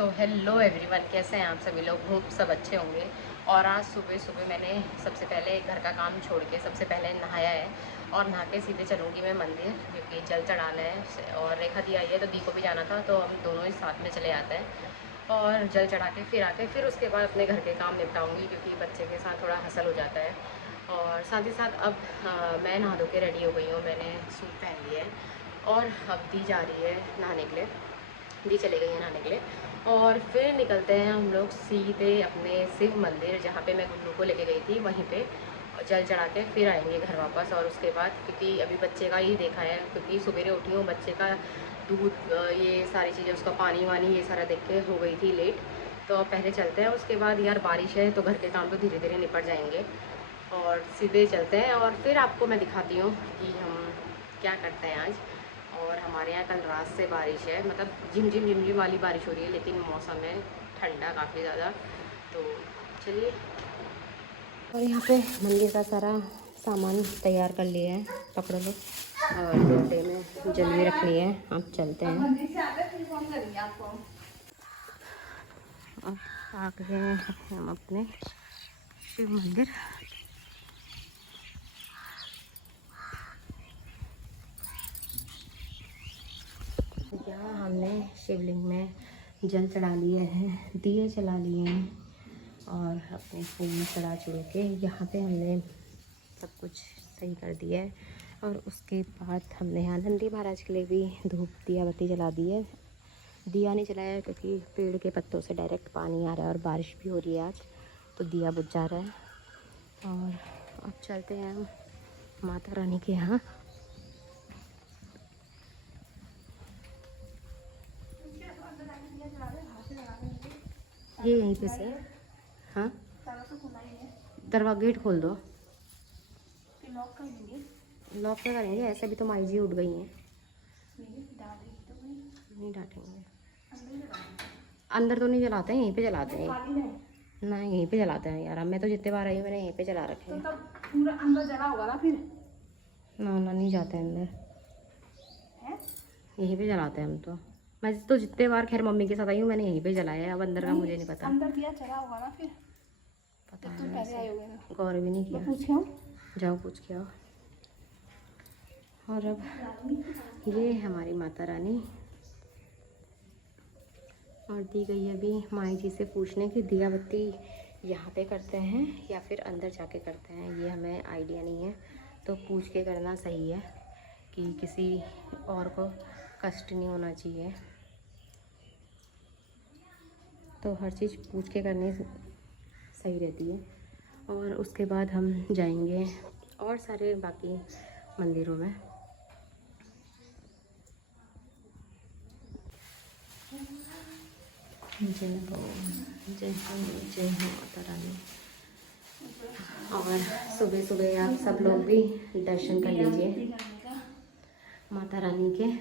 Hello everyone, कैसे हैं आप सभी लोग? होप सब अच्छे होंगे। और आज सुबह सुबह मैंने सबसे पहले घर का काम छोड़ के सबसे पहले नहाया है और नहा के सीधे चलूँगी मैं मंदिर, क्योंकि जल चढ़ाना है। और रेखा दी आई है तो दी को भी जाना था, तो हम दोनों ही साथ में चले आते हैं और जल चढ़ा के फिर आके फिर उसके बाद अपने घर के काम निपटाऊँगी, क्योंकि बच्चे के साथ थोड़ा हसल हो जाता है। और साथ ही साथ अब मैं नहा धो के रेडी हो गई हूँ, मैंने सूट पहन लिया है और अब दी जा रही है नहाने के लिए। दी चले गई हैं नहाने के लिए और फिर निकलते हैं हम लोग सीधे अपने शिव मंदिर, जहाँ पे मैं गुल्लू को लेके गई थी वहीं पे जल चढ़ा के फिर आएंगे घर वापस। और उसके बाद क्योंकि अभी बच्चे का ही देखा है, क्योंकि सवेरे उठी हूँ, बच्चे का दूध ये सारी चीज़ें, उसका पानी वानी ये सारा देख के हो गई थी लेट। तो अब पहले चलते हैं, उसके बाद यार बारिश है तो घर के काम तो धीरे धीरे निपट जाएंगे और सीधे चलते हैं। और फिर आपको मैं दिखाती हूँ कि हम क्या करते हैं आज। और हमारे यहाँ कल रात से बारिश है, मतलब झिमझिम वाली बारिश हो रही है, लेकिन मौसम है ठंडा काफ़ी ज़्यादा। तो चलिए। और यहाँ पे मंदिर का सारा सामान तैयार कर लिया है, पकड़ लो। और लोटे में जल भी रख लिए हैं, आप चलते हैं। और आ गए हैं हम अपने शिव मंदिर। यहाँ हमने शिवलिंग में जल चढ़ा लिए हैं, दिए जला लिए हैं और अपने फूल चढ़ा चढ़ के यहाँ पे हमने सब कुछ सही कर दिया है। और उसके बाद हमने यहाँ नंदी महाराज के लिए भी धूप दिया बत्ती जला दी है। दिया नहीं जलाया क्योंकि पेड़ के पत्तों से डायरेक्ट पानी आ रहा है और बारिश भी हो रही है आज, तो दिया बुझ जा रहा है। और अब चलते हैं हम माता रानी के यहाँ। ये यहीं पे से, हाँ दरवाजा गेट खोल दो, लॉक क्या करेंगे? ऐसे भी तो माई जी उठ गई हैं, नहीं डांटेंगे। अंदर तो नहीं जलाते हैं, यहीं पे जलाते हैं ना, यहीं पे जलाते हैं यार। मैं तो जितने बार आई हूँ मैंने यहीं पे जला रखे हैं। तो तब पूरा अंदर जला होगा ना फिर? ना ना, नहीं जाते अंदर है? यहीं पे जलाते हैं हम तो। मैं तो जितने बार खैर मम्मी के साथ आई हूँ मैंने यहीं पे जलाया है, अब अंदर का मुझे नहीं पता। अंदर दिया चला होगा ना फिर? पता नहीं, पहले आए होगे ना, गौर भी नहीं किया। पूछ के जाओ, पूछ के आओ। और अब ये हमारी माता रानी, और दी गई है अभी माई जी से पूछने कि दिया बत्ती यहाँ पे करते हैं या फिर अंदर जाके करते हैं, ये हमें आइडिया नहीं है। तो पूछ के करना सही है कि किसी और को कष्ट नहीं होना चाहिए, तो हर चीज़ पूछ के करनी सही रहती है। और उसके बाद हम जाएंगे और सारे बाकी मंदिरों में। जय हो, जय हो, जय हो माता रानी। और सुबह सुबह आप सब लोग भी दर्शन कर लीजिए माता रानी के।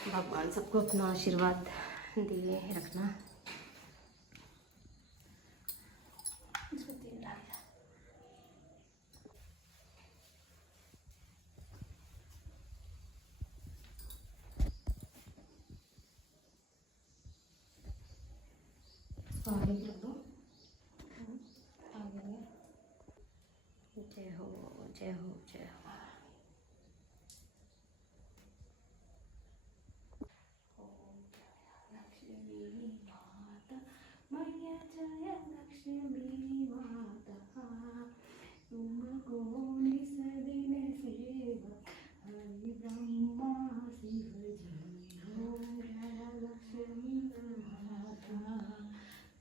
भगवान सबको अपना आशीर्वाद दिए रखना। आगे रख दो, आगे। जय हो, जय हो, जय हो। लक्ष्मी माता मैया, जय लक्ष्मी माता, तुमको निस दिन सेवा हरि ब्रह्मा शिव जी हो। जय लक्ष्मी माता,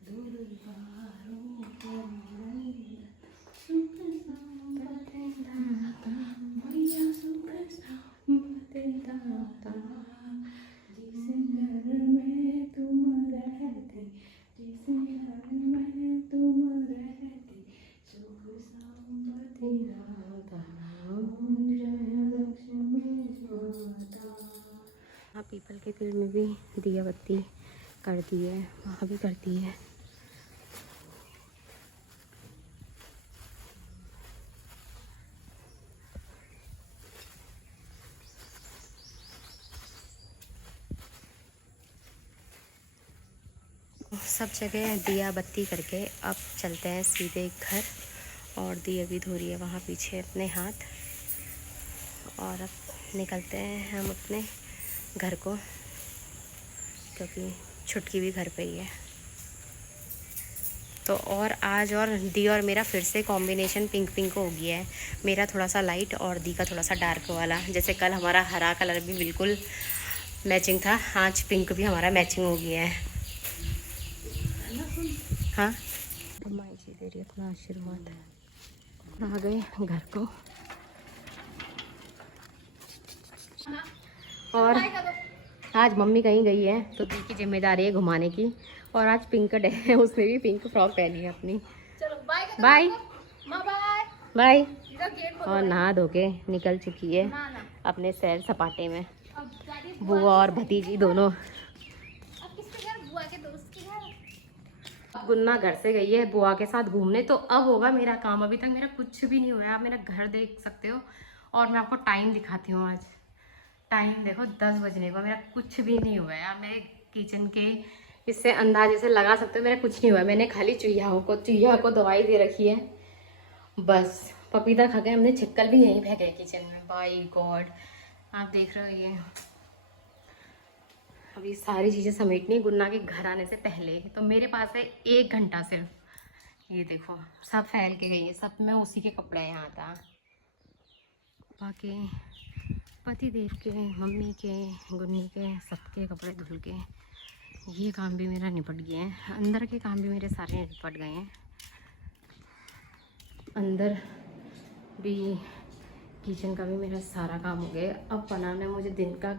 दुर्गा रूप निरंजन, सुख संपत्ति दाता, मैया सुख संपत्ति दाता। जिस घर में तुम रहते, जिस घर में तुम रहते, सुख संपत्ति दाता, जय लक्ष्मी माता। हाँ, पीपल के पेड़ में भी दिया बत्ती कर दी है, वहाँ भी करती है। सब जगह दिया बत्ती करके अब चलते हैं सीधे घर। और दी अभी धो रही है वहाँ पीछे अपने हाथ। और अब निकलते हैं हम अपने घर को, क्योंकि छुटकी भी घर पे ही है। तो और आज और दी और मेरा फिर से कॉम्बिनेशन पिंक पिंक हो गया है। मेरा थोड़ा सा लाइट और दी का थोड़ा सा डार्क वाला। जैसे कल हमारा हरा कलर भी बिल्कुल मैचिंग था, आज पिंक भी हमारा मैचिंग हो गया है। हाँ, माई जी दे रही अपना आशीर्वाद। आ गए घर को। और आज मम्मी कहीं गई है तो दी की जिम्मेदारी है घुमाने की। और आज पिंक डे है, उसने भी पिंक फ्रॉक पहनी है अपनी। चलो बाय बाय। और नहा धो के निकल चुकी है अपने सैर सपाटे में, बुआ और भतीजी दोनों। गुन्ना घर से गई है बुआ के साथ घूमने, तो अब होगा मेरा काम। अभी तक मेरा कुछ भी नहीं हुआ है। आप मेरा घर देख सकते हो और मैं आपको टाइम दिखाती हूँ। आज टाइम देखो 10 बजने को, मेरा कुछ भी नहीं हुआ है। आप मेरे किचन के इससे अंदाजे से लगा सकते हो मेरा कुछ नहीं हुआ है। मैंने खाली चूहिया को दवाई दे रखी है बस। पपीता खा के हमने छिक्कल भी यहीं फेंके किचन में। बाय गॉड, आप देख रहे हो ये अभी सारी चीज़ें समेटनी गुन्ना के घर आने से पहले। तो मेरे पास है 1 घंटा सिर्फ। ये देखो सब फैल के गई है, सब में उसी के कपड़े यहाँ था। बाकी पति देव के, मम्मी के, गुन्नी के, सबके कपड़े धुल के ये काम भी मेरा निपट गया है। अंदर के काम भी मेरे सारे निपट गए हैं। अंदर भी किचन का भी मेरा सारा काम हो गया। अब बनाना है मुझे दिन का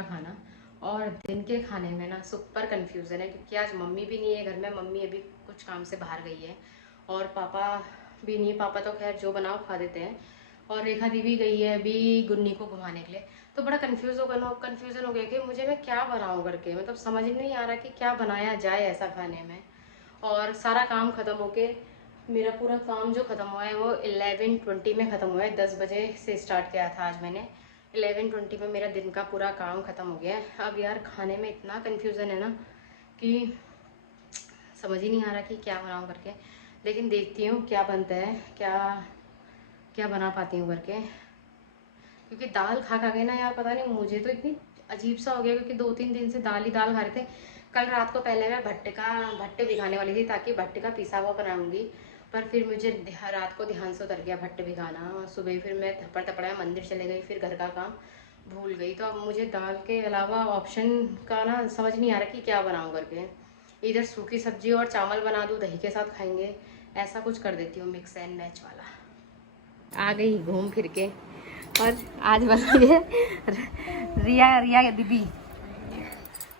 खाना। और दिन के खाने में ना सुपर कन्फ्यूज़न है, क्योंकि आज मम्मी भी नहीं है घर में। मम्मी अभी कुछ काम से बाहर गई है और पापा भी नहीं। पापा तो खैर जो बनाओ खा देते हैं। और रेखा दी भी गई है अभी गुन्नी को घुमाने के लिए। तो बड़ा कन्फ्यूज़न हो गया कि मुझे मैं क्या बनाऊँ करके। मतलब समझ नहीं आ रहा कि क्या बनाया जाए ऐसा खाने में। और सारा काम ख़त्म होके, मेरा पूरा काम जो ख़त्म हुआ है वो 11:20 में ख़त्म हुआ है। 10 बजे से स्टार्ट किया था आज मैंने। 11:20 में मेरा दिन का पूरा काम ख़त्म हो गया है। अब यार खाने में इतना कन्फ्यूज़न है ना कि समझ ही नहीं आ रहा कि क्या बनाऊँ करके। लेकिन देखती हूँ क्या बनता है, क्या बना पाती हूँ करके। क्योंकि दाल खा के ना यार पता नहीं मुझे तो इतनी अजीब सा हो गया, क्योंकि 2-3 दिन से दाल ही दाल खा रहे थे। कल रात को पहले मैं भट्टे भिगाने वाली थी ताकि भट्टे का पिसा हुआ बनाऊंगी, पर फिर मुझे रात को ध्यान से उतर गया भट्टे भिगाना। और सुबह फिर मैं थप्पड़ थपड़ा मंदिर चले गई, फिर घर का काम भूल गई। तो अब मुझे दाल के अलावा ऑप्शन का ना समझ नहीं आ रहा कि क्या बनाऊँ करके। इधर सूखी सब्जी और चावल बना दूँ, दही के साथ खाएंगे, ऐसा कुछ कर देती हूँ मिक्स एंड मैच वाला। आ गई घूम फिर के। और आज बनाइए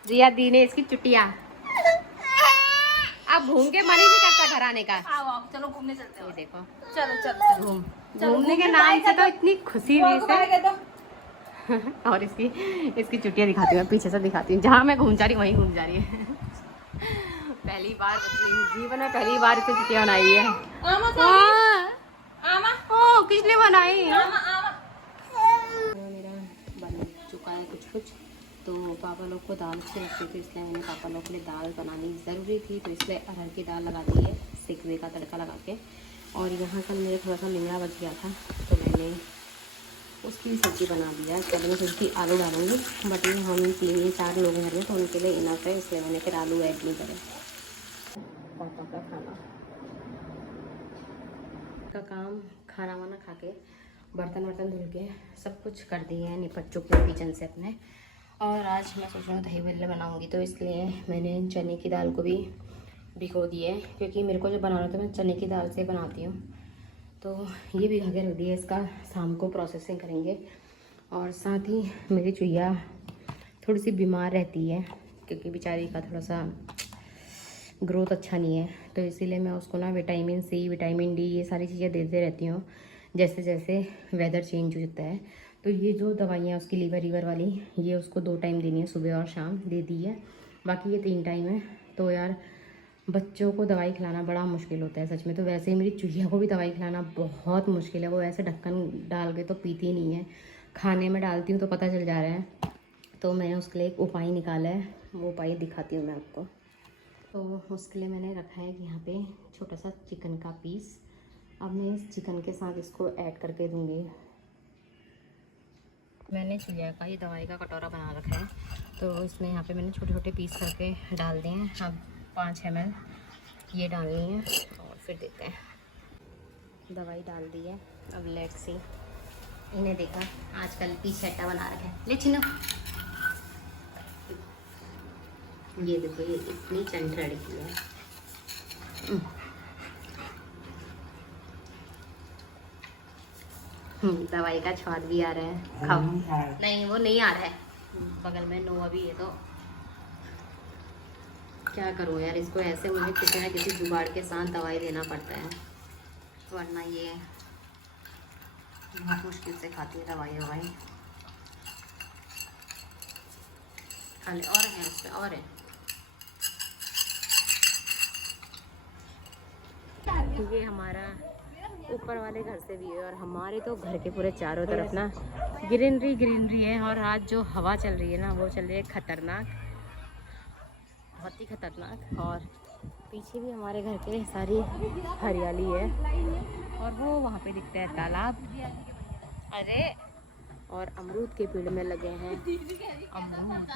रिया दी ने इसकी चुटिया। अब घूम के मन ही नहीं करता घर आने का। आओ चलो घूमने चलते हैं। देखो चलो घूमने के नाम से तो इतनी खुशी हुई से। और इसकी चुटिया दिखाती हूँ, पीछे से दिखाती हूँ। जहाँ मैं घूम जा रही वहीं घूम जा रही है। पहली बार जीवन में पहली बार इसे चुटिया बनाई है। किसने बनाई? मेरा बन चुका है कुछ। तो पापा लोग को दाल अच्छी लगती थी, इसलिए मैंने पापा लोग के लिए दाल बनानी ज़रूरी थी, तो इसलिए अरहर की दाल लगा दी है सिकवे का तड़का लगा के। और यहाँ कल मेरे थोड़ा सा मिंगड़ा बच गया था तो मैंने उसकी सब्ज़ी बना दिया। कल मैं सब्ज़ी आलू डालूँगी, बट ये हम 3-4 लोग हैं घर में तो उनके लिए इनफ है, इसलिए मैंने फिर आलू ऐड नहीं करे। पापा का खाना वाना खा के बर्तन वर्तन धुल के सब कुछ कर दिए हैं, निपट चुके हैं किचन से अपने। और आज मैं सोच रही हूँ दही बल्ले बनाऊँगी, तो इसलिए मैंने चने की दाल को भी भिगो दिए, क्योंकि मेरे को जो बनाना था मैं चने की दाल से बनाती हूँ। तो ये भिगा के रख दिया, इसका शाम को प्रोसेसिंग करेंगे। और साथ ही मेरी चुईया थोड़ी सी बीमार रहती है, क्योंकि बेचारी का थोड़ा सा ग्रोथ अच्छा नहीं है, तो इसीलिए मैं उसको ना विटामिन सी, विटामिन डी ये सारी चीज़ें देते रहती हूँ जैसे जैसे वेदर चेंज होता है। तो ये जो दवाइयाँ उसकी लीवर वाली, ये उसको 2 टाइम देनी है, सुबह और शाम दे दी है। बाकी ये 3 टाइम है। तो यार बच्चों को दवाई खिलाना बड़ा मुश्किल होता है सच में। तो वैसे ही मेरी चूहिया को भी दवाई खिलाना बहुत मुश्किल है। वो ऐसे ढक्कन डाल के तो पीती नहीं है, खाने में डालती हूँ तो पता चल जा रहा है। तो मैंने उसके लिए एक उपाय निकाला है, वो उपाय दिखाती हूँ मैं आपको। तो उसके लिए मैंने रखा है कि यहाँ पे छोटा सा चिकन का पीस। अब मैं इस चिकन के साथ इसको ऐड करके दूँगी। मैंने चिया का ही दवाई का कटोरा बना रखा है, तो इसमें यहाँ पे मैंने छोटे छोटे पीस करके डाल दिए हैं। अब 5 ml ये डालनी है और फिर देते हैं। दवाई डाल दी है। अब लेट्स सी। इन्हें देखा आजकल पीछेटा बना रखा है। ले छिनो, ये देखो ये इतनी चंट लड़की है। दवाई का स्वाद भी आ रहा है, खाओ। नहीं वो नहीं आ रहा है, बगल में नो अभी है। तो क्या करूँ यार, इसको ऐसे मुझे किसी न किसी जुगाड़ के साथ दवाई देना पड़ता है, वरना ये बहुत मुश्किल से खाती है दवाई। खाली और है उसमें, और है ये हमारा ऊपर वाले घर से भी है। और हमारे तो घर के पूरे चारों तरफ ना ग्रीनरी है। और आज जो हवा चल रही है ना, वो चल रही है खतरनाक, बहुत ही खतरनाक। और पीछे भी हमारे घर के सारी हरियाली है। और वो वहाँ पे दिखता है तालाब। अरे और अमरूद के पेड़ में लगे हैं अमरूद।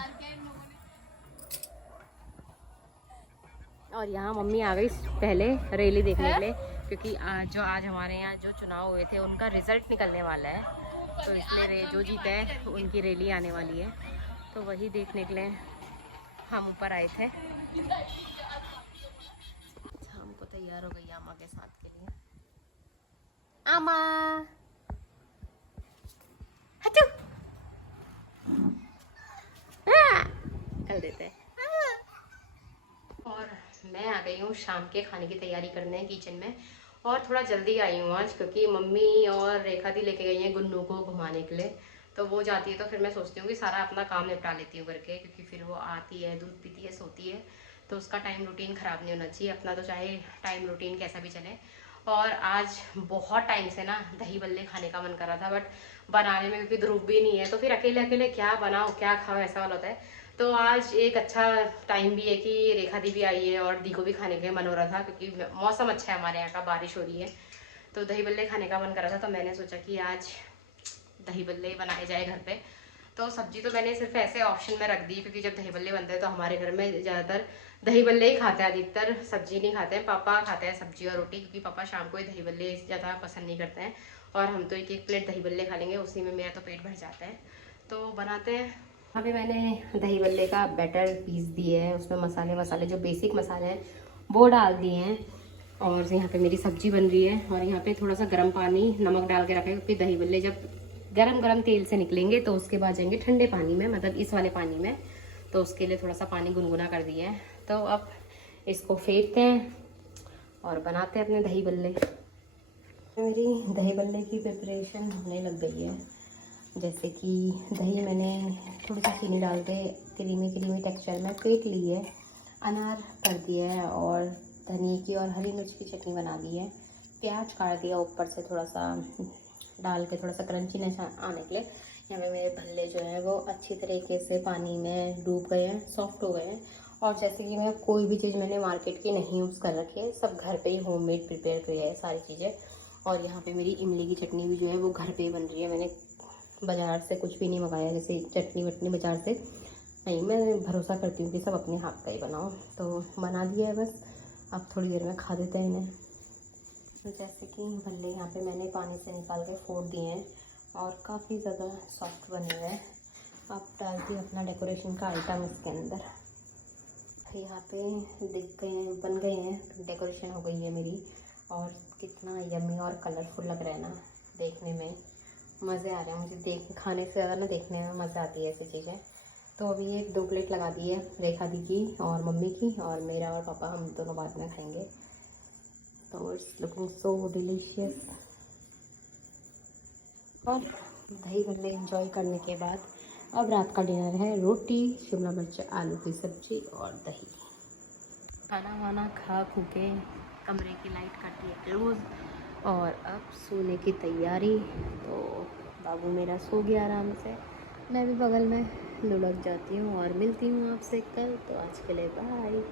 और यहाँ मम्मी आ गई पहले रैली देखने के लिए, क्योंकि जो आज हमारे यहाँ जो चुनाव हुए थे उनका रिज़ल्ट निकलने वाला है। तो इसलिए जो जीता है उनकी रैली आने वाली है, तो वही देखने के लिए हम ऊपर आए थे। शाम को तैयार हो गई आमा के साथ के लिए। आमा हटो, कर देते हैं। और मैं आ गई हूँ शाम के खाने की तैयारी करने किचन में। और थोड़ा जल्दी आई हूँ आज, क्योंकि मम्मी और रेखा दी लेके गई हैं गुन्नू को घुमाने के लिए। तो वो जाती है तो फिर मैं सोचती हूँ कि सारा अपना काम निपटा लेती हूँ करके, क्योंकि फिर वो आती है, दूध पीती है, सोती है, तो उसका टाइम रूटीन ख़राब नहीं होना चाहिए अपना, तो चाहे टाइम रूटीन कैसा भी चले। और आज बहुत टाइम से ना दही बल्ले खाने का मन कर रहा था, बट बनाने में क्योंकि ध्रुव भी नहीं है, तो फिर अकेले अकेले क्या बनाओ क्या खाओ ऐसा वाला होता है। तो आज एक अच्छा टाइम भी है कि रेखा दी भी आई है और दी को भी खाने का मन हो रहा था, क्योंकि मौसम अच्छा है हमारे यहाँ का, बारिश हो रही है, तो दही बल्ले खाने का मन कर रहा था। तो मैंने सोचा कि आज दही बल्ले बनाए जाए घर पे। तो सब्जी तो मैंने सिर्फ ऐसे ऑप्शन में रख दी, क्योंकि जब दही बल्ले बनते हैं तो हमारे घर में ज़्यादातर दही बल्ले ही खाते हैं, अधिकतर सब्जी नहीं खाते हैं। पापा खाते हैं सब्जी और रोटी, क्योंकि पापा शाम को ही दही बल्ले ज़्यादा पसंद नहीं करते हैं। और हम तो एक प्लेट दही बल्ले खा लेंगे, उसी में मेरा तो पेट भर जाता है। तो बनाते हैं। अभी मैंने दही बल्ले का बैटर पीस दिए है, उसमें मसाले जो बेसिक मसाले हैं वो डाल दिए हैं। और यहाँ पे मेरी सब्जी बन रही है। और यहाँ पे थोड़ा सा गर्म पानी नमक डाल के रखा है, क्योंकि दही बल्ले जब गरम तेल से निकलेंगे तो उसके बाद जाएंगे ठंडे पानी में, मतलब इस वाले पानी में। तो उसके लिए थोड़ा सा पानी गुनगुना कर दिया है। तो अब इसको फेंटते हैं और बनाते हैं अपने दही बल्ले। मेरी दही बल्ले की प्रिपरेशन होने लग गई है। जैसे कि दही मैंने थोड़ी सी चीनी डाल के क्रीमी टेक्सचर में फेंट ली है, अनार कर दिया है, और धनिया की और हरी मिर्च की चटनी बना ली है, प्याज काट दिया ऊपर से थोड़ा सा डाल के, थोड़ा सा क्रंचीनेस आने के लिए। यहाँ पे मेरे भल्ले जो हैं वो अच्छी तरीके से पानी में डूब गए हैं, सॉफ्ट हो गए हैं। और जैसे कि मैं कोई भी चीज़ मैंने मार्केट की नहीं यूज़ कर रखी है, सब घर पे ही होममेड प्रिपेयर किया है सारी चीज़ें। और यहाँ पे मेरी इमली की चटनी भी जो है वो घर पे ही बन रही है, मैंने बाज़ार से कुछ भी नहीं मंगाया, जैसे चटनी वटनी बाज़ार से नहीं। मैं भरोसा करती हूँ कि सब अपने हाथ का ही बनाओ। तो बना दिया है बस, अब थोड़ी देर में खा देते हैं इन्हें। तो जैसे कि भल्ले यहाँ पे मैंने पानी से निकाल के फोड़ दिए हैं और काफ़ी ज़्यादा सॉफ्ट बने हुए हैं। अब डालती हूँ अपना डेकोरेशन का आइटम इसके अंदर। यहाँ पे दिख गए हैं, बन गए हैं, डेकोरेशन हो गई है मेरी। और कितना यम्मी और कलरफुल लग रहा है ना, देखने में मज़े आ रहे हैं मुझे। खाने से ज़्यादा ना देखने में मज़ा आती है ऐसी चीज़ें। तो अभी ये 2 प्लेट लगा दी है रेखा दी की और मम्मी की, और मेरा और पापा हम दोनों बाद में खाएंगे। तो इट्स लुकिंग सो डिलीशियस। और दही बल्ले एंजॉय करने के बाद अब रात का डिनर है रोटी, शिमला मिर्च आलू की सब्जी और दही। खाना वाना खा खू के कमरे की लाइट कर दी है क्लोज, और अब सोने की तैयारी। तो बाबू मेरा सो गया आराम से, मैं भी बगल में लुढ़क जाती हूँ और मिलती हूँ आपसे कल। तो आज के लिए बाय।